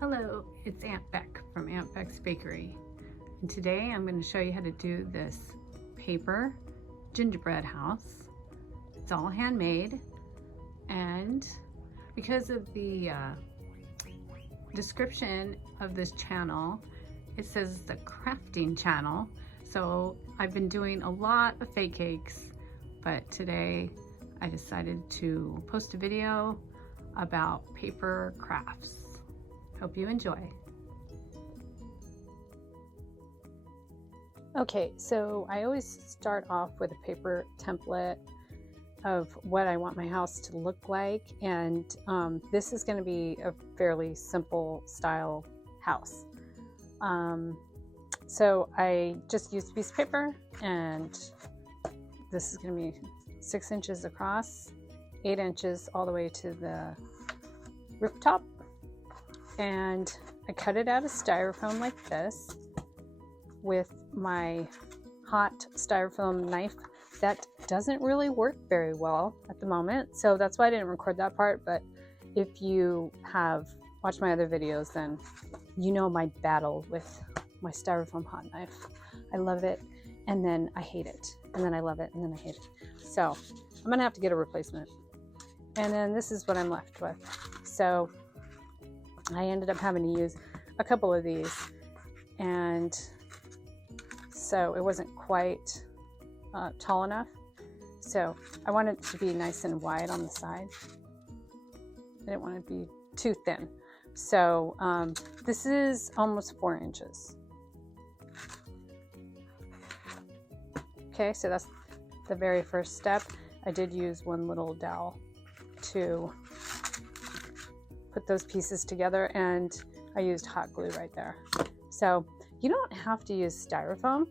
Hello, it's Aunt Beck from Aunt Beck's Bakery, and today I'm going to show you how to do this paper gingerbread house. It's all handmade, and because of the description of this channel, it says the crafting channel, so I've been doing a lot of fake cakes, but today I decided to post a video about paper crafts. Hope you enjoy. Okay, so I always start off with a paper template of what I want my house to look like, and this is going to be a fairly simple style house. So I just used a piece of paper, and this is going to be 6 inches across, 8 inches all the way to the rooftop. And I cut it out of styrofoam like this with my hot styrofoam knife. That doesn't really work very well at the moment, so that's why I didn't record that part. But if you have watched my other videos, then you know my battle with my styrofoam hot knife. I love it, and then I hate it, and then I love it, and then I hate it. So I'm gonna have to get a replacement. And then this is what I'm left with. So I ended up having to use a couple of these, and so it wasn't quite tall enough. So I wanted it to be nice and wide on the side. I didn't want it to be too thin. So this is almost 4 inches. Okay, so that's the very first step. I did use one little dowel to put those pieces together, and I used hot glue right there. So you don't have to use styrofoam.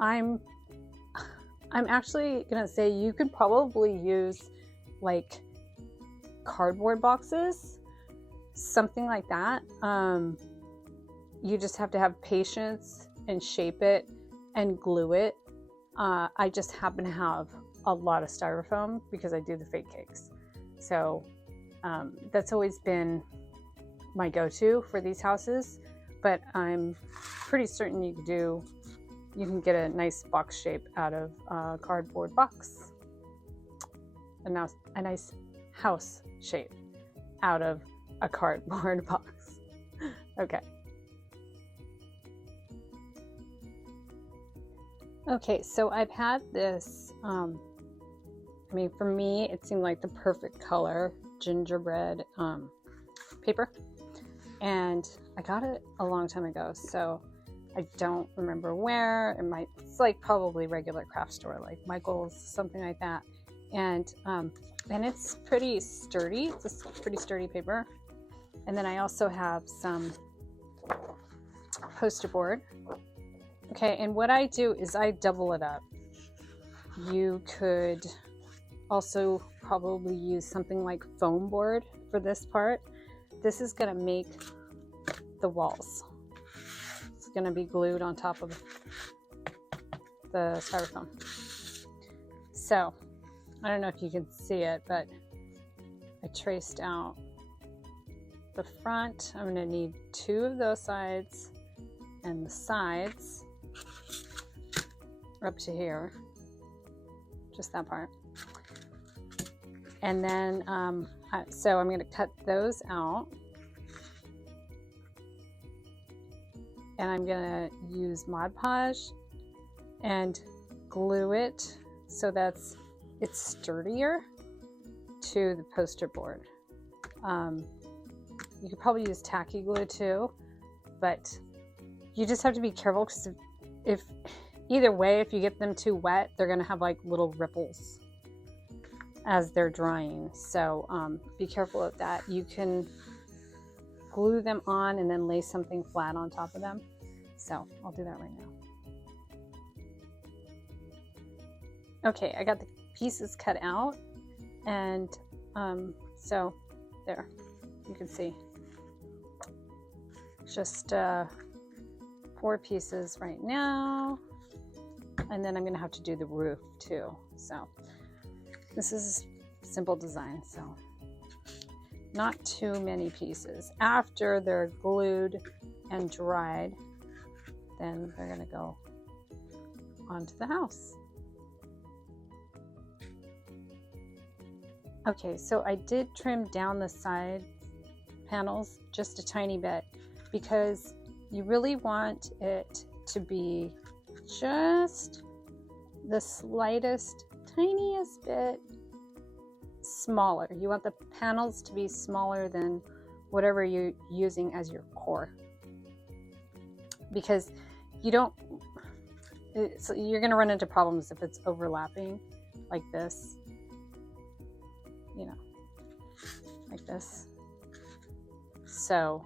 I'm actually gonna say you could probably use like cardboard boxes, something like that. You just have to have patience and shape it and glue it. I just happen to have a lot of styrofoam because I do the fake cakes. So that's always been my go-to for these houses, but I'm pretty certain you can get a nice box shape out of a cardboard box. A nice house shape out of a cardboard box. Okay. Okay, so I've had this, I mean, for me, it seemed like the perfect color gingerbread paper, and I got it a long time ago, so I don't remember where. It's like probably regular craft store like Michael's, something like that, and it's pretty sturdy. It's a pretty sturdy paper. And then I also have some poster board. Okay, and what I do is I double it up. You could also probably use something like foam board for this part. This is going to make the walls. It's going to be glued on top of the styrofoam. So I don't know if you can see it, but I traced out the front. I'm going to need 2 of those sides, and the sides up to here, just that part. And then so I'm going to cut those out, and I'm going to use Mod Podge and glue it so it's sturdier to the poster board. You could probably use tacky glue too, but you just have to be careful, because if either way, if you get them too wet, they're going to have like little ripples as they're drying. So be careful of that. You can glue them on and then lay something flat on top of them. So I'll do that right now. Okay, I got the pieces cut out, and so there, you can see just 4 pieces right now, and then I'm gonna have to do the roof too. So this is simple design. So not too many pieces. After they're glued and dried, then they're going to go onto the house. Okay, so I did trim down the side panels just a tiny bit because you really want it to be just the slightest, tiniest bit smaller. You want the panels to be smaller than whatever you're using as your core, because you don't, you're going to run into problems if it's overlapping like this, you know, like this. So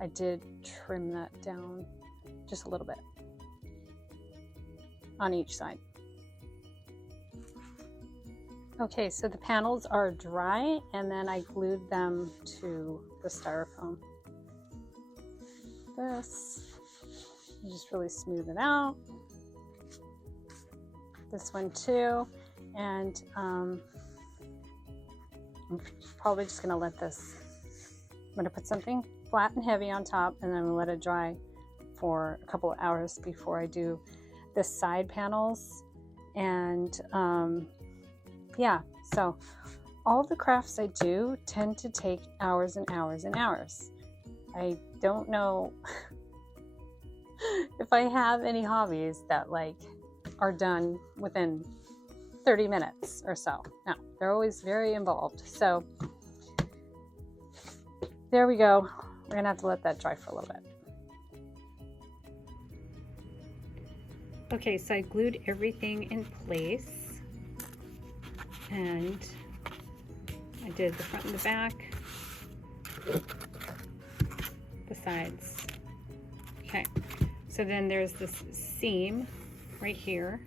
I did trim that down just a little bit on each side. Okay, so the panels are dry, and then I glued them to the styrofoam. This, you just really smooth it out. This one too, and I'm probably just gonna let this, I'm gonna put something flat and heavy on top, and then I'm gonna let it dry for a couple of hours before I do the side panels. And yeah, so all the crafts I do tend to take hours and hours and hours. I don't know if I have any hobbies that like are done within 30 minutes or so. No, they're always very involved. So there we go. We're gonna have to let that dry for a little bit. Okay, so I glued everything in place, and I did the front and the back, the sides. Okay, so then there's this seam right here,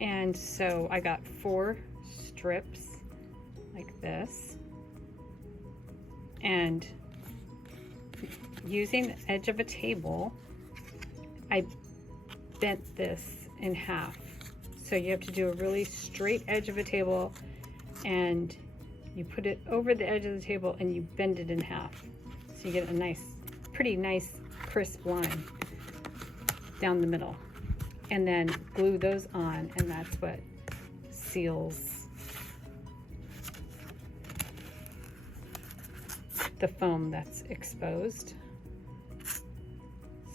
and so I got 4 strips like this, and using the edge of a table, I bent this in half. So you have to do a really straight edge of a table, and you put it over the edge of the table and you bend it in half. So you get a nice, pretty nice crisp line down the middle. And then glue those on, and that's what seals the foam that's exposed.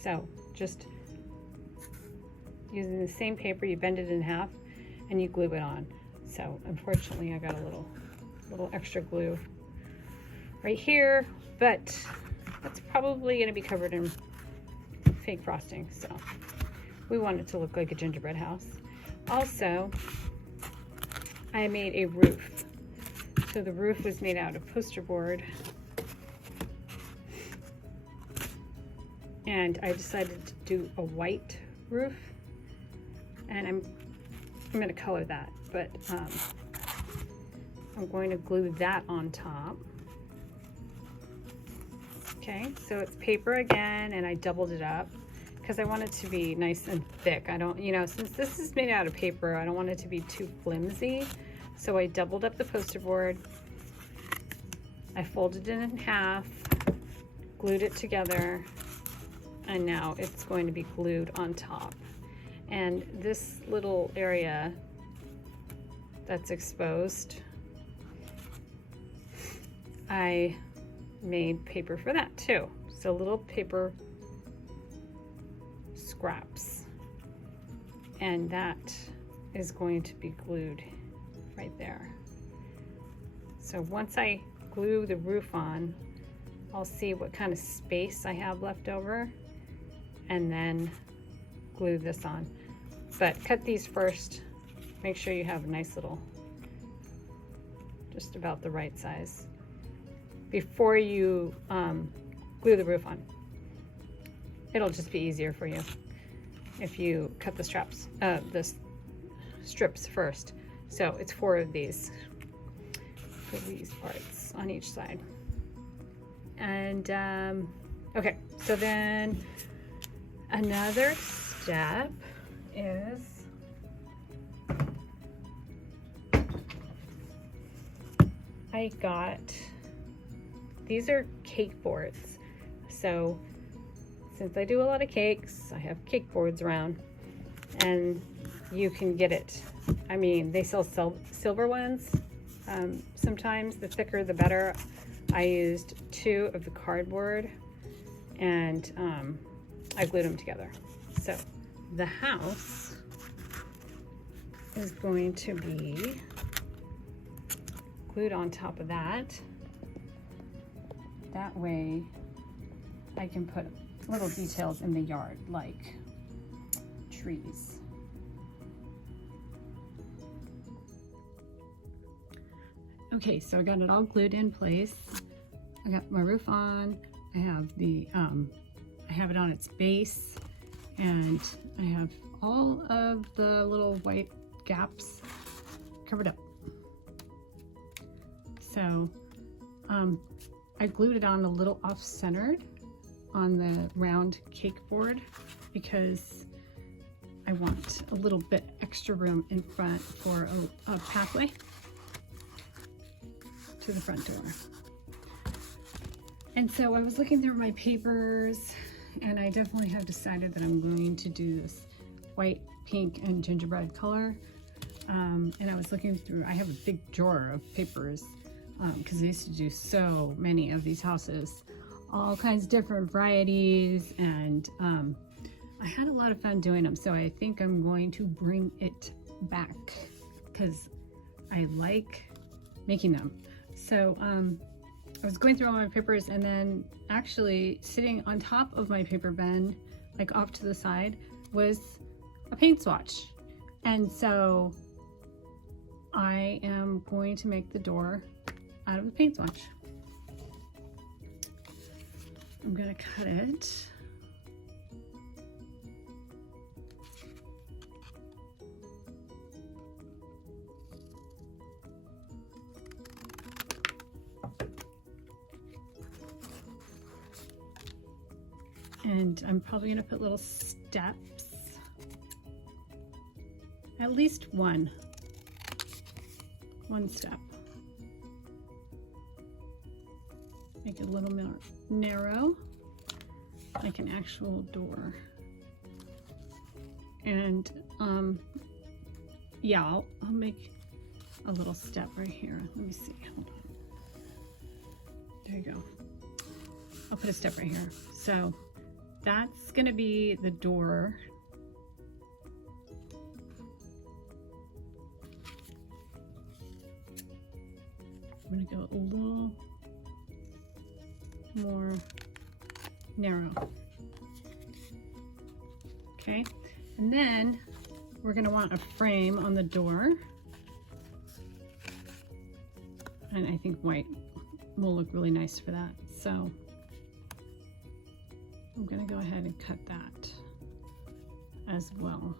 So just using the same paper, you bend it in half and you glue it on. So unfortunately I got a little extra glue right here, but that's probably going to be covered in fake frosting, so we want it to look like a gingerbread house. Also, I made a roof. So the roof was made out of poster board, and I decided to do a white roof, and I'm going to color that, but I'm going to glue that on top. Okay, so it's paper again, and I doubled it up because I want it to be nice and thick. I don't, you know, since this is made out of paper, I don't want it to be too flimsy. So I doubled up the poster board. I folded it in half, glued it together, and now it's going to be glued on top. And this little area that's exposed, I made paper for that too. So little paper scraps, and that is going to be glued right there. So once I glue the roof on, I'll see what kind of space I have left over, and then glue this on. But cut these first. Make sure you have a nice little, just about the right size, before you glue the roof on. It'll just be easier for you if you cut the strips first. So it's 4 of these for these parts on each side. And okay, so then another step is I got these are cake boards. So since I do a lot of cakes, I have cake boards around, and you can get it. I mean, they sell silver ones. Sometimes the thicker the better. I used 2 of the cardboard, and I glued them together. So the house is going to be glued on top of that. That way I can put little details in the yard, like trees. Okay, so I got it all glued in place. I got my roof on. I have the I have it on its base, and I have all of the little white gaps covered up. So I glued it on a little off-centered on the round cake board because I want a little bit extra room in front for a pathway to the front door. And so I was looking through my papers, and I definitely have decided that I'm going to do this white, pink, and gingerbread color. And I was looking through, I have a big drawer of papers because I used to do so many of these houses, all kinds of different varieties, and I had a lot of fun doing them. So I think I'm going to bring it back because I like making them. So I was going through all my papers, and then actually sitting on top of my paper bin, like off to the side, was a paint swatch. And so I am going to make the door out of the paint swatch. I'm gonna cut it. And I'm probably gonna put little steps, at least one step. Make it a little more narrow, like an actual door. And yeah, I'll make a little step right here. Let me see, hold on. There you go. I'll put a step right here. So that's gonna be the door. I'm gonna go a little more narrow. Okay, and then we're gonna want a frame on the door. And I think white will look really nice for that. So I'm gonna go ahead and cut that as well.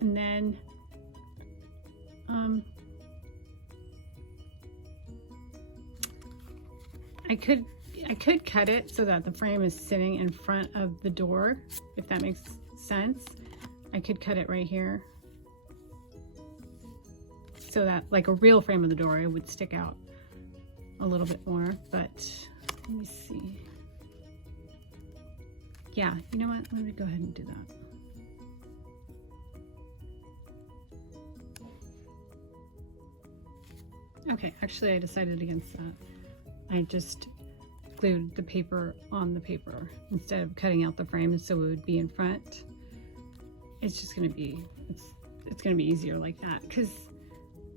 And then I could cut it so that the frame is sitting in front of the door, if that makes sense. I could cut it right here so that, like a real frame of the door, it would stick out a little bit more. But let me see. Yeah, you know what? Let me go ahead and do that. Okay, actually I decided against that. I just glued the paper on the paper instead of cutting out the frame so it would be in front. It's just gonna be, it's gonna be easier like that, because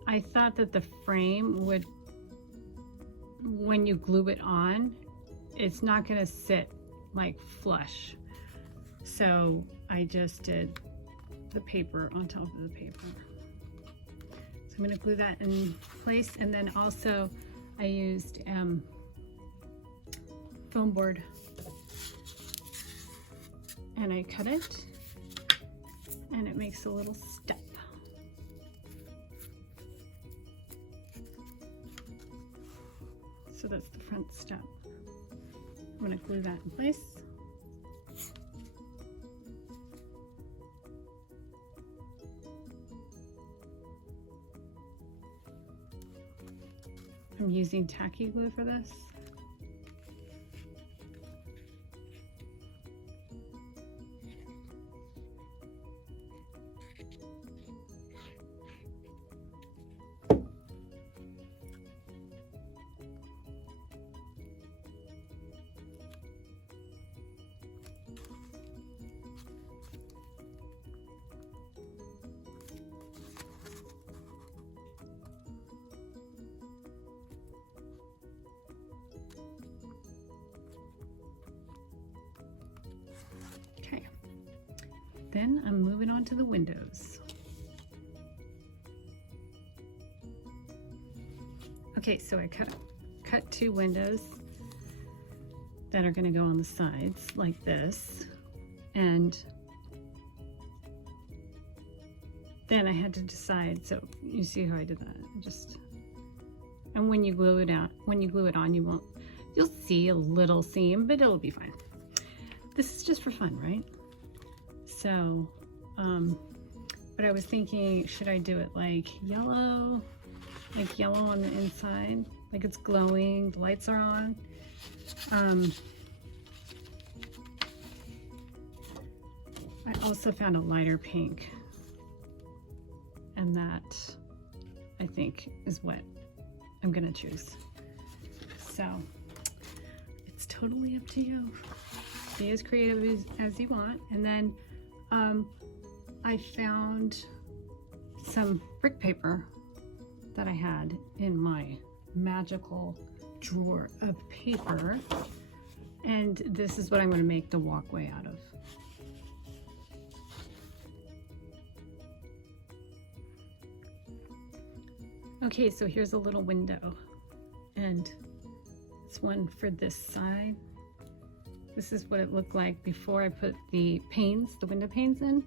I thought that the frame would, when you glue it on, it's not gonna sit like flush. So I just did the paper on top of the paper. I'm going to glue that in place, and then also I used foam board and I cut it, and it makes a little step. So that's the front step. I'm going to glue that in place. I'm using tacky glue for this. Okay, then I'm moving on to the windows. Okay, so I cut 2 windows that are going to go on the sides like this, and then I had to decide. So you see how I did that? And when you glue it on, you'll see a little seam, but it'll be fine. This is just for fun, right? So, but I was thinking, should I do it like yellow on the inside, like it's glowing, the lights are on. I also found a lighter pink, and that I think is what I'm gonna choose. So it's totally up to you. Be as creative as you want. And then I found some brick paper that I had in my magical drawer of paper, and this is what I'm going to make the walkway out of. Okay, so here's a little window, and it's one for this side. This is what it looked like before I put the window panes in.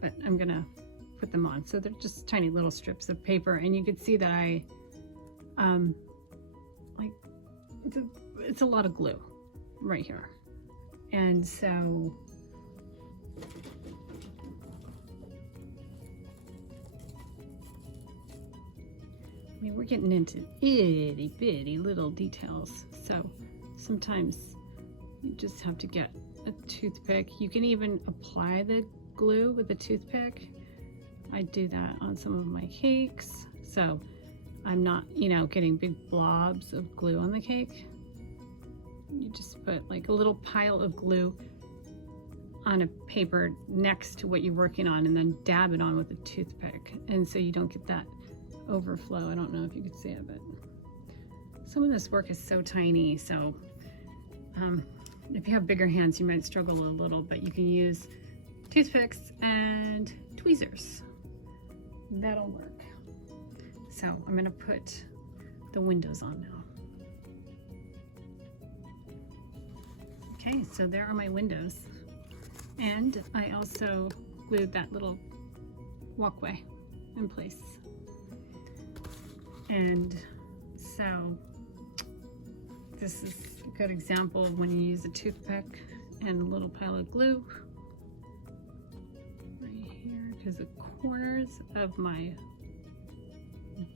But I'm gonna put them on. So they're just tiny little strips of paper, and you can see that I, it's a lot of glue right here. And so, I mean, we're getting into itty bitty little details. So sometimes you just have to get a toothpick. You can even apply the glue with a toothpick. I do that on some of my cakes, so I'm not, getting big blobs of glue on the cake. You just put like a little pile of glue on a paper next to what you're working on, and then dab it on with a toothpick, and so you don't get that overflow. I don't know if you could see it, but some of this work is so tiny, so if you have bigger hands you might struggle a little, but you can use toothpicks and tweezers. That'll work. So I'm gonna put the windows on now. Okay, so there are my windows, and I also glued that little walkway in place. And so this is a good example of when you use a toothpick and a little pile of glue right here, because the corners of my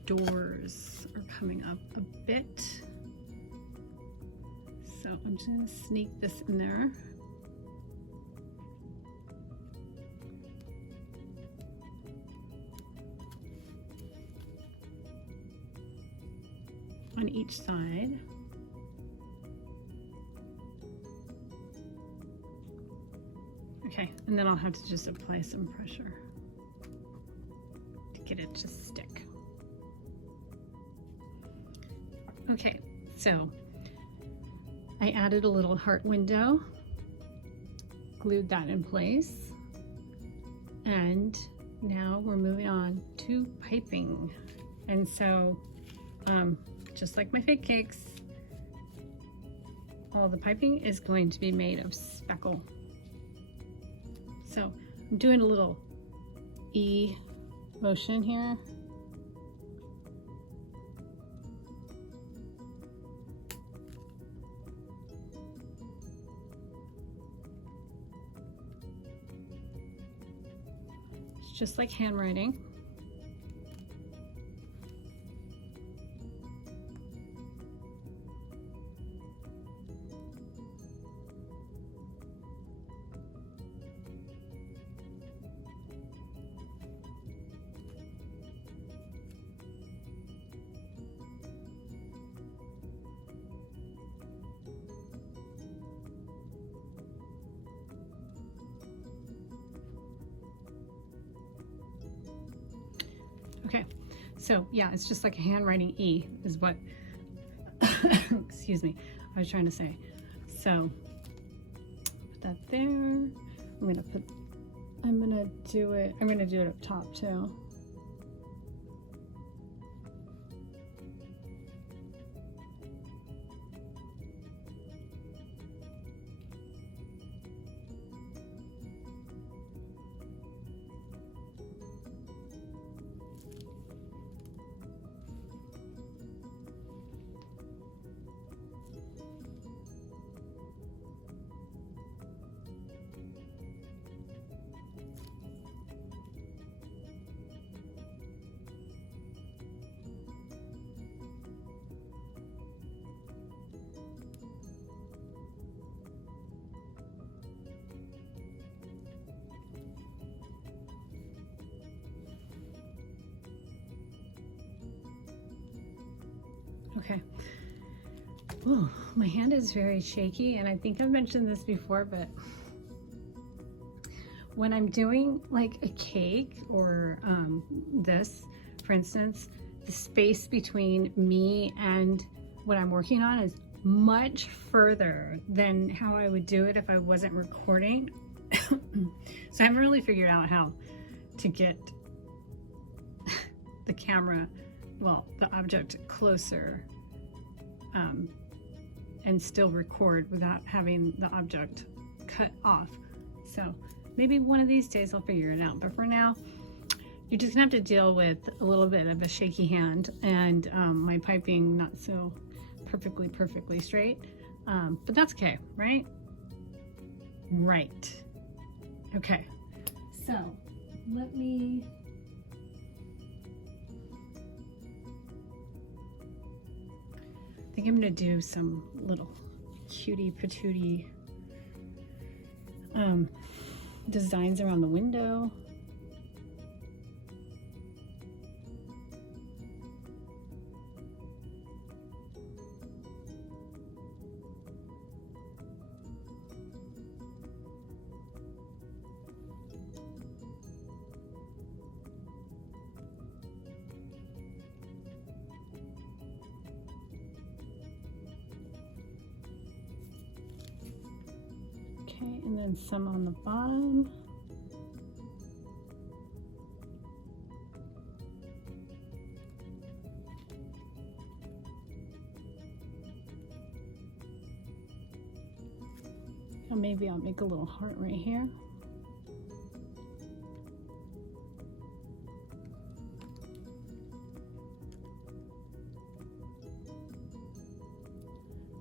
doors are coming up a bit. So I'm just going to sneak this in there. On each side. Okay, and then I'll have to just apply some pressure to get it to stick. Okay, so I added a little heart window, glued that in place, and now we're moving on to piping. And so, just like my fake cakes, all the piping is going to be made of speckle. So I'm doing a little E motion here. It's just like handwriting. Okay, so yeah, it's just like a handwriting E is what, excuse me, I was trying to say. So put that there. I'm gonna do it up top too. Okay. Ooh, my hand is very shaky, and I think I've mentioned this before, but when I'm doing like a cake or this, for instance, the space between me and what I'm working on is much further than how I would do it if I wasn't recording. So I haven't really figured out how to get the camera, well, the object closer and still record without having the object cut off. So maybe one of these days I'll figure it out, but for now you're just gonna have to deal with a little bit of a shaky hand and my piping not so perfectly straight, but that's okay, right? Right. Okay, so let me I think I'm gonna do some little cutie patootie designs around the window. Okay, and then some on the bottom. Or maybe I'll make a little heart right here.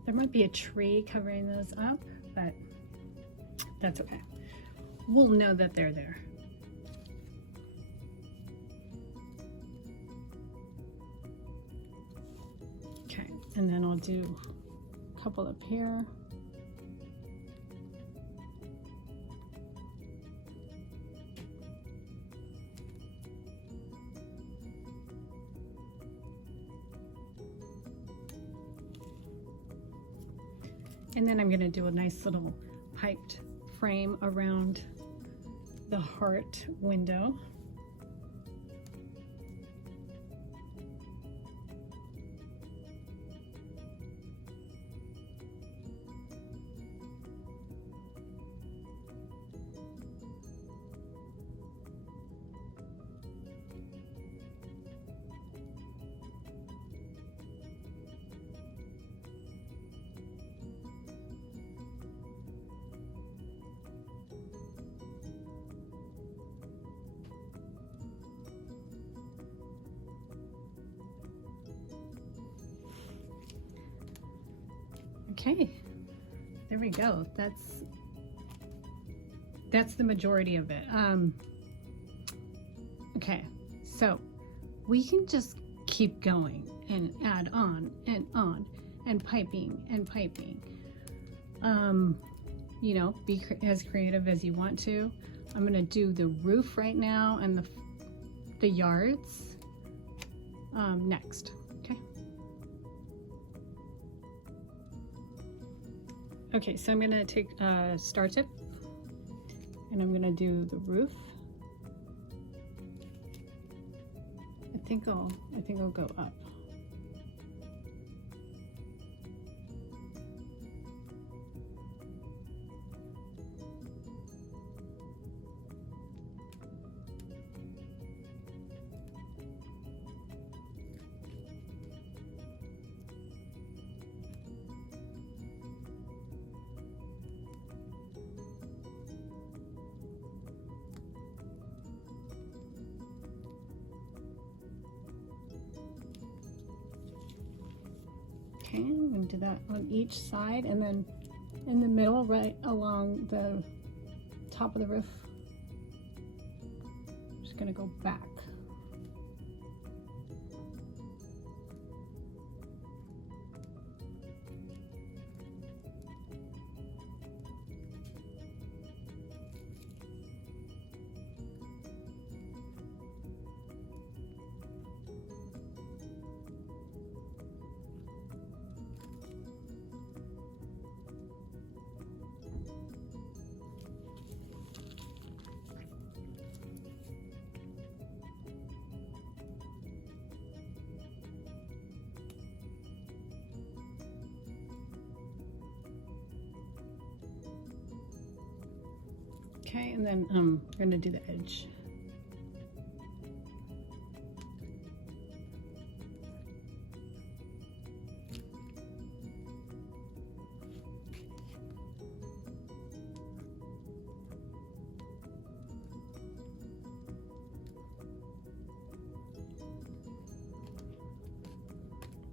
There might be a tree covering those up, but that's okay. We'll know that they're there. Okay, and then I'll do a couple up here. And then I'm going to do a nice little piped frame around the heart window. Okay, there we go. That's the majority of it. Okay, so we can just keep going and add on and piping and piping. You know, be as creative as you want to. I'm gonna do the roof right now and the yards next. Okay, so I'm gonna take a star tip and I'm gonna do the roof. I think I'll go up. Okay, I'm going to do that on each side, and then in the middle, right along the top of the roof, I'm just going to go back. Okay, and then we're going to do the edge.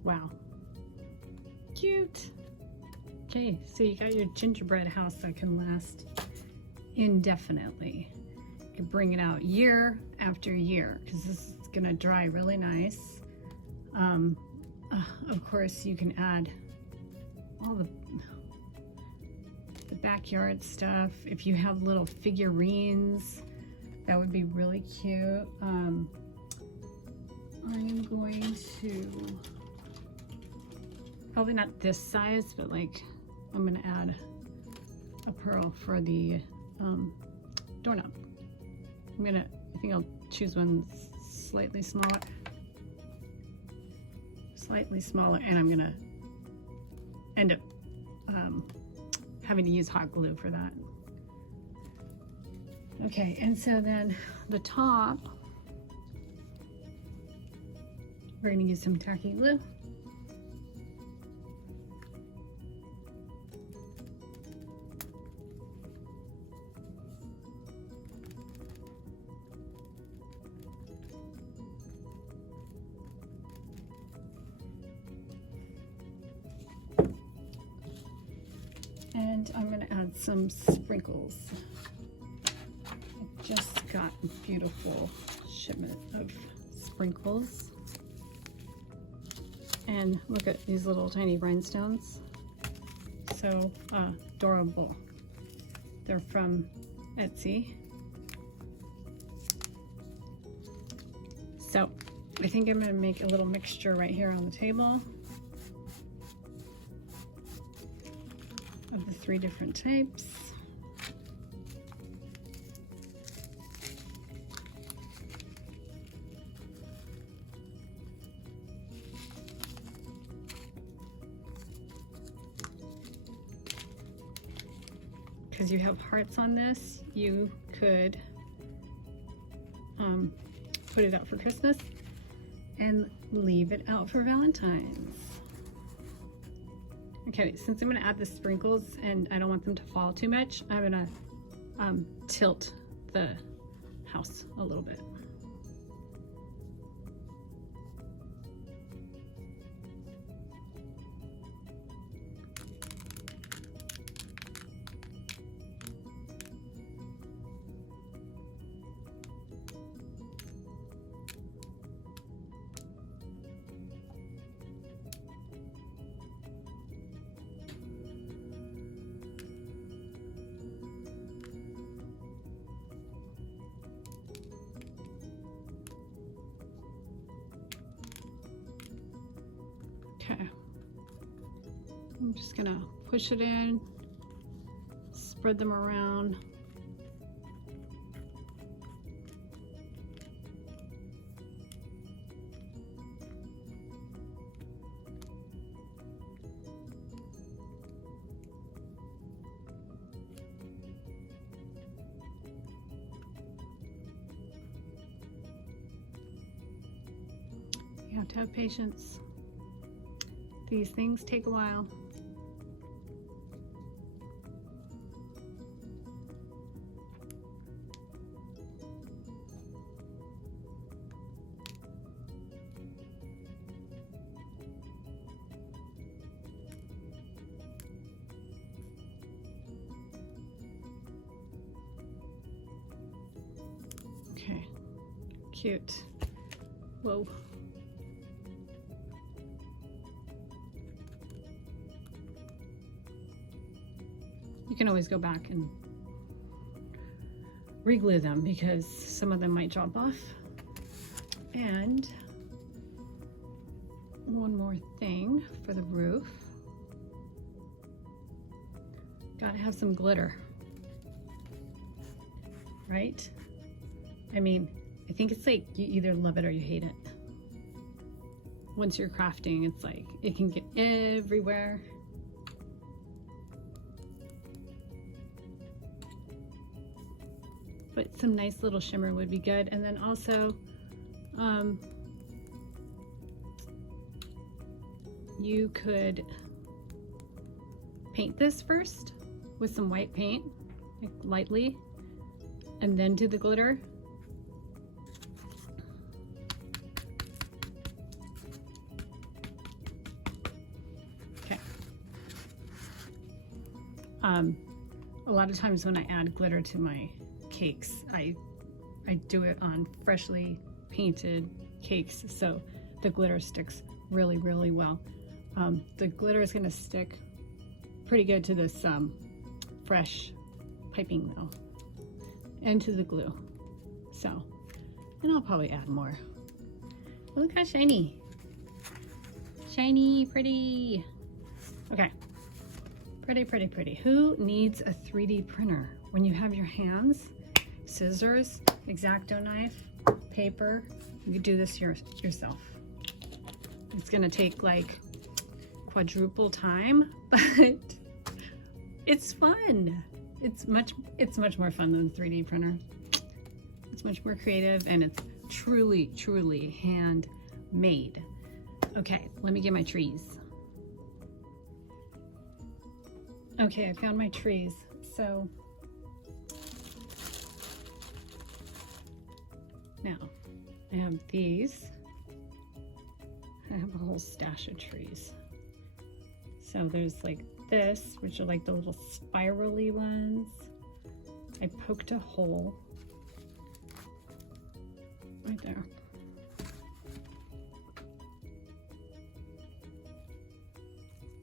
Wow, cute. Okay, so you got your gingerbread house that can last indefinitely. You can bring it out year after year because this is gonna dry really nice. Of course, you can add all the backyard stuff. If you have little figurines, that would be really cute. I am going to, probably not this size, but like I'm gonna add a pearl for the doorknob. I think I'll choose one slightly smaller, and I'm gonna end up having to use hot glue for that. Okay, and so then the top, we're gonna use some tacky glue. And I'm going to add some sprinkles. I just got a beautiful shipment of sprinkles. And look at these little tiny rhinestones. So adorable. They're from Etsy. So I think I'm going to make a little mixture right here on the table of the 3 different types. Because you have hearts on this, you could put it out for Christmas and leave it out for Valentine's. Okay, since I'm going to add the sprinkles and I don't want them to fall too much, I'm going to tilt the house a little bit. just gonna push it in, spread them around. You have to have patience. These things take a while. Okay, cute. Whoa. You can always go back and re-glue them because some of them might drop off. And one more thing for the roof. Gotta have some glitter, right? I mean, I think it's like you either love it or you hate it. Once you're crafting, it's like it can get everywhere. But some nice little shimmer would be good. And then also, you could paint this first with some white paint, like lightly, and then do the glitter. Okay. A lot of times when I add glitter to my cakes, I do it on freshly painted cakes, so the glitter sticks really, really well. The glitter is going to stick pretty good to this fresh piping though, and to the glue. So, and I'll probably add more. Look how shiny. Shiny, pretty. Okay. Pretty, pretty, pretty. Who needs a 3D printer when you have your hands, scissors, X-Acto knife, paper? You can do this yourself. It's gonna take like quadruple time, but it's fun. It's much more fun than the 3D printer. It's much more creative and it's truly, truly handmade. Okay, let me get my trees. Okay, I found my trees. So now I have these. I have a whole stash of trees. So there's like this, which are like the little spirally ones. I poked a hole right there.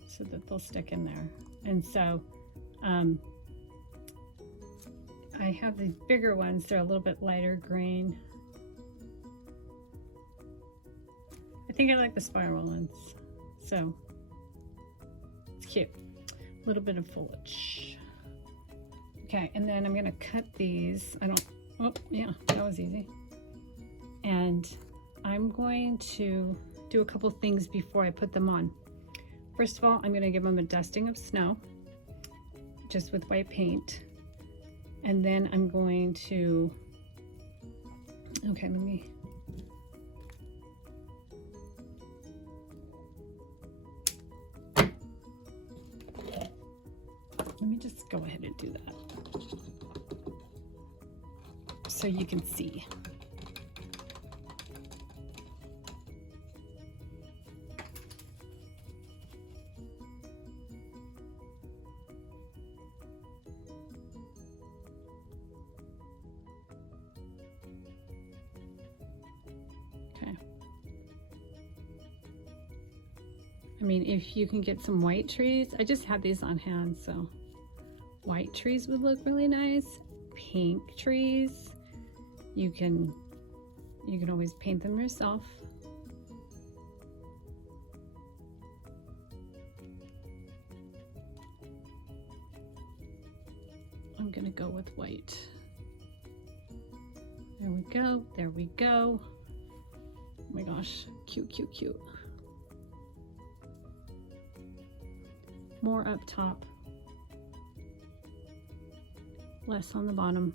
So that they'll stick in there. And so I have the bigger ones. They're a little bit lighter green. I think I like the spiral ones. So it's cute. A little bit of foliage. Okay, and then I'm gonna cut these. Oh yeah, that was easy. And I'm going to do a couple things before I put them on. First of all, I'm gonna give them a dusting of snow, just with white paint. And then I'm going to, okay, let me just go ahead and do that so you can see. Okay. I mean, if you can get some white trees, I just had these on hand, so white trees would look really nice. Pink trees, you can always paint them yourself. I'm gonna go with white. There we go, there we go. Oh my gosh, cute, cute, cute. More up top, less on the bottom.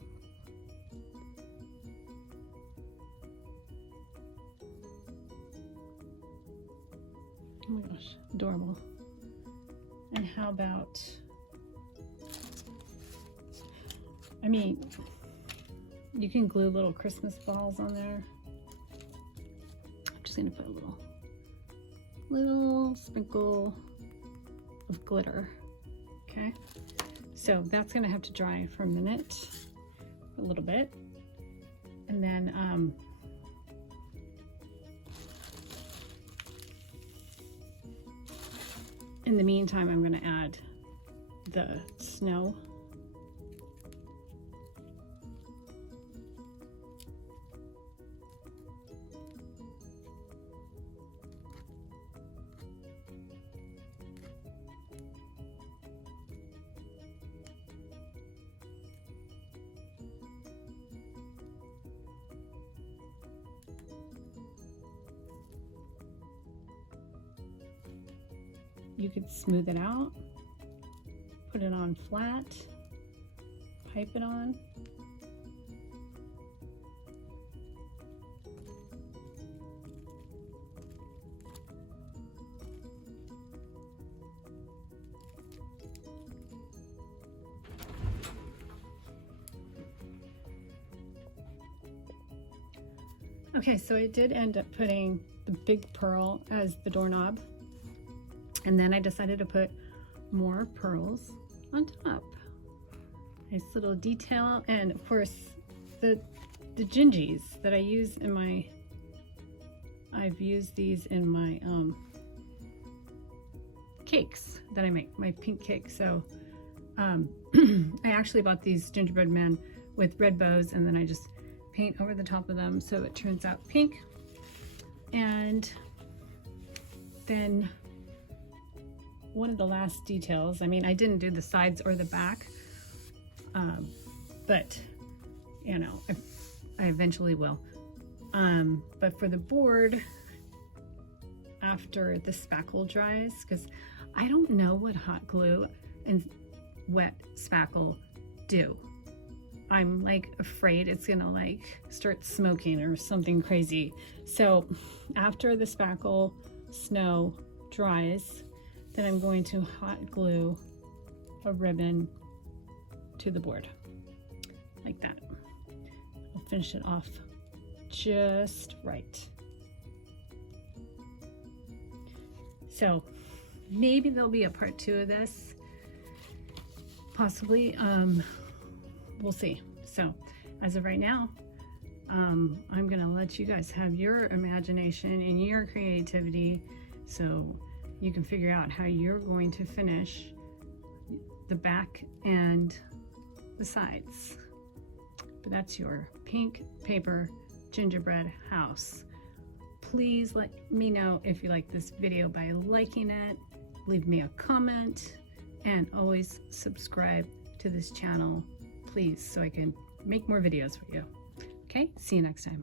Oh my gosh, adorable. And how about, I mean, you can glue little Christmas balls on there. I'm just gonna put a little sprinkle of glitter. Okay, so that's gonna have to dry for a minute, a little bit, and then in the meantime, I'm going to add the snow. You could smooth it out, put it on flat, pipe it on. Okay, so I did end up putting the big pearl as the doorknob. And then I decided to put more pearls on top. Nice little detail. And of course, the gingies that I use in my, I've used these in my cakes that I make, my pink cake. So I actually bought these gingerbread men with red bows, and then I just paint over the top of them so it turns out pink. And then one of the last details, I mean, I didn't do the sides or the back, but you know, I eventually will. But for the board, after the spackle dries, because I don't know what hot glue and wet spackle do. I'm like afraid it's gonna like start smoking or something crazy. So after the spackle snow dries, then I'm going to hot glue a ribbon to the board like that. I'll finish it off just right. So maybe there'll be a part 2 of this, possibly. We'll see. So as of right now, I'm gonna let you guys have your imagination and your creativity so you can figure out how you're going to finish the back and the sides. But that's your pink paper gingerbread house. Please let me know if you like this video by liking it, leave me a comment, and always subscribe to this channel, please, so I can make more videos for you. Okay, see you next time.